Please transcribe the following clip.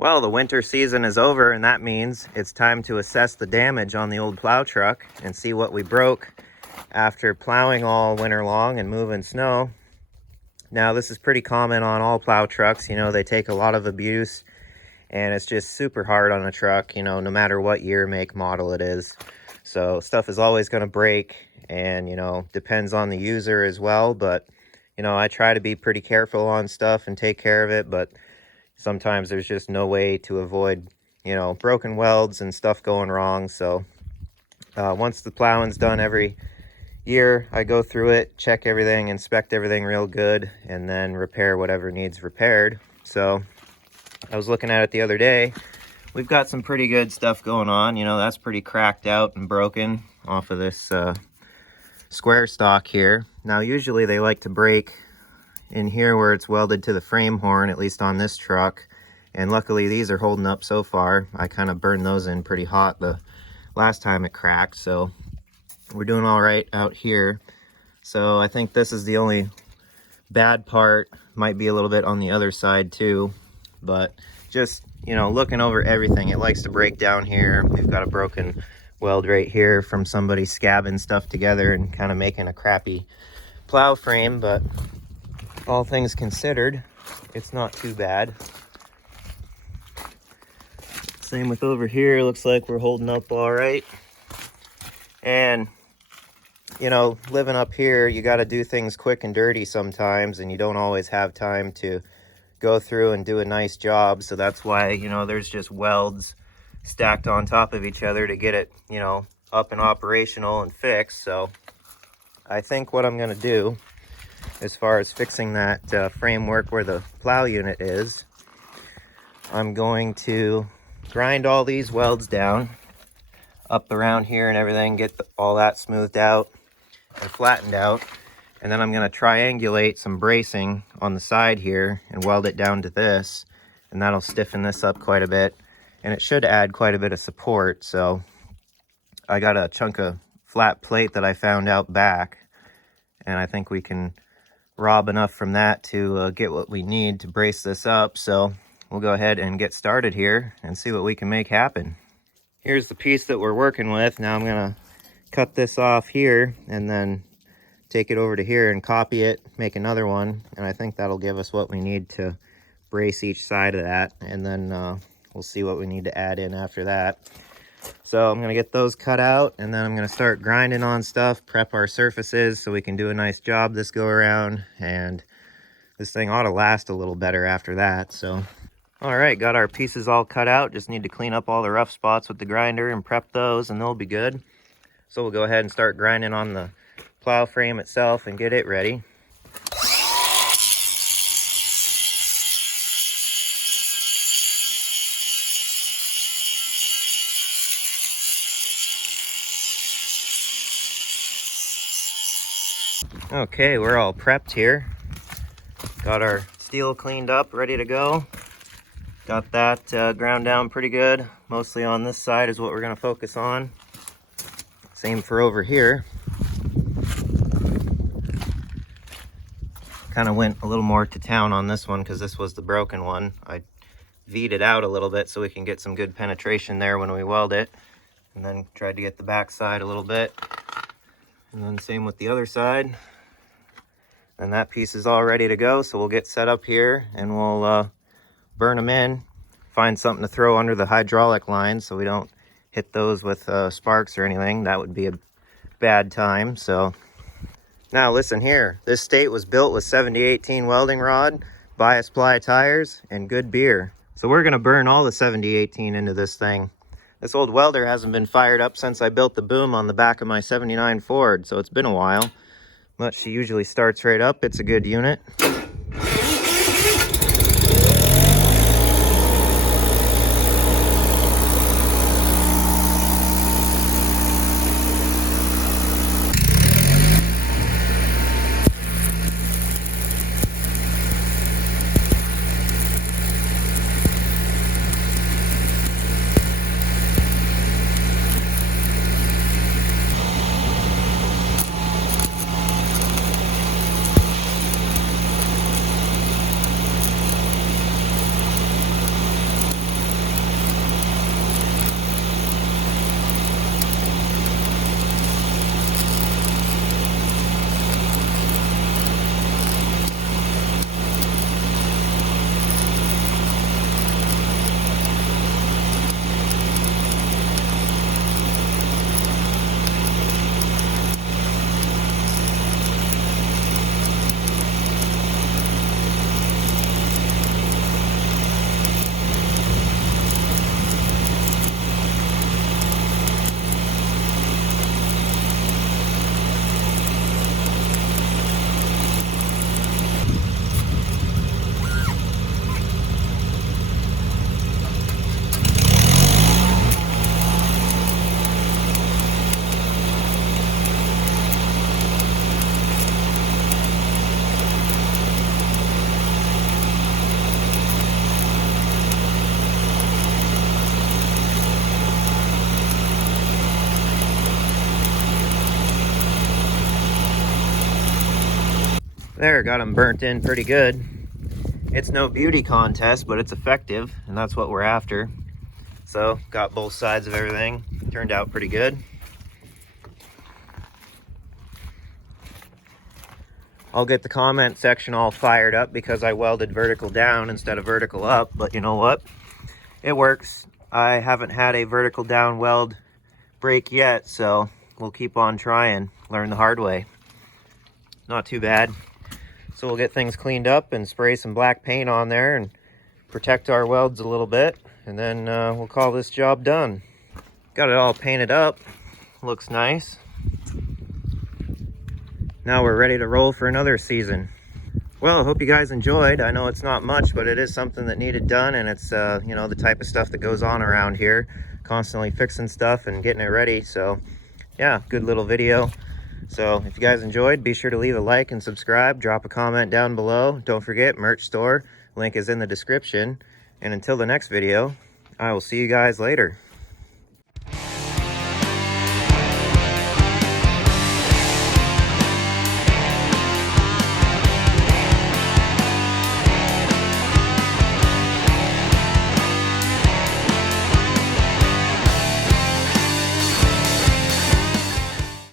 Well, the winter season is over, and that means it's time to assess the damage on the old plow truck and see what we broke after plowing all winter long and moving snow. Now, this is pretty common on all plow trucks. You know, they take a lot of abuse, and it's just super hard on a truck, you know, no matter what year, make, model it is. So stuff is always going to break, and, you know, depends on the user as well. But, you know, I try to be pretty careful on stuff and take care of it, but sometimes there's just no way to avoid, you know, broken welds and stuff going wrong. So once the plowing's done every year, I go through it, check everything, inspect everything real good, and then repair whatever needs repaired. So I was looking at it the other day. We've got some pretty good stuff going on. You know, that's pretty cracked out and broken off of this square stock here. Now, usually they like to break in here where it's welded to the frame horn, at least on this truck, and luckily these are holding up so far. I kind of burned those in pretty hot the last time it cracked, so we're doing all right out here. So I think this is the only bad part. Might be a little bit on the other side too, but just, you know, looking over everything, it likes to break down here. We've got a broken weld right here from somebody scabbing stuff together and kind of making a crappy plow frame, but all things considered, it's not too bad. Same with over here. Looks like we're holding up all right. And, you know, living up here, you got to do things quick and dirty sometimes, and you don't always have time to go through and do a nice job. So that's why, you know, there's just welds stacked on top of each other to get it, you know, up and operational and fixed. So I think what I'm going to do as far as fixing that framework where the plow unit is, I'm going to grind all these welds down up around here and everything, get all that smoothed out and flattened out, and then I'm going to triangulate some bracing on the side here and weld it down to this, and that'll stiffen this up quite a bit, and it should add quite a bit of support. So I got a chunk of flat plate that I found out back, and I think we can rob enough from that to get what we need to brace this up. So we'll go ahead and get started here and see what we can make happen. Here's the piece that we're working with. Now I'm gonna cut this off here and then take it over to here and copy it, make another one, and I think that'll give us what we need to brace each side of that, and then we'll see what we need to add in after that. So I'm going to get those cut out, and then I'm going to start grinding on stuff, prep our surfaces so we can do a nice job this go around, and this thing ought to last a little better after that. So, all right, got our pieces all cut out. Just need to clean up all the rough spots with the grinder and prep those, and they'll be good. So we'll go ahead and start grinding on the plow frame itself and get it ready. Okay, we're all prepped here. Got our steel cleaned up, ready to go. Got that ground down pretty good. Mostly on this side is what we're going to focus on. Same for over here. Kind of went a little more to town on this one because this was the broken one. I V'd it out a little bit so we can get some good penetration there when we weld it. And then tried to get the back side a little bit. And then same with the other side. And that piece is all ready to go, so we'll get set up here and we'll burn them in. Find something to throw under the hydraulic lines so we don't hit those with sparks or anything. That would be a bad time. So now listen here. This state was built with 70-18 welding rod, bias ply tires, and good beer. So we're gonna burn all the 70-18 into this thing. This old welder hasn't been fired up since I built the boom on the back of my 79 Ford, so it's been a while. But she usually starts right up. It's a good unit. There, got them burnt in pretty good. It's no beauty contest, but it's effective, and that's what we're after. So, got both sides of everything. Turned out pretty good. I'll get the comment section all fired up because I welded vertical down instead of vertical up, but you know what? It works. I haven't had a vertical down weld break yet, so we'll keep on trying. Learn the hard way. Not too bad. So we'll get things cleaned up and spray some black paint on there and protect our welds a little bit, and then we'll call this job done. Got it all painted up. Looks nice. Now we're ready to roll for another season. Well, I hope you guys enjoyed. I know it's not much, but it is something that needed done, and it's you know, the type of stuff that goes on around here, constantly fixing stuff and getting it ready. So yeah, good little video. So if you guys enjoyed, be sure to leave a like and subscribe. Drop a comment down below. Don't forget, merch store link is in the description. And until the next video, I will see you guys later.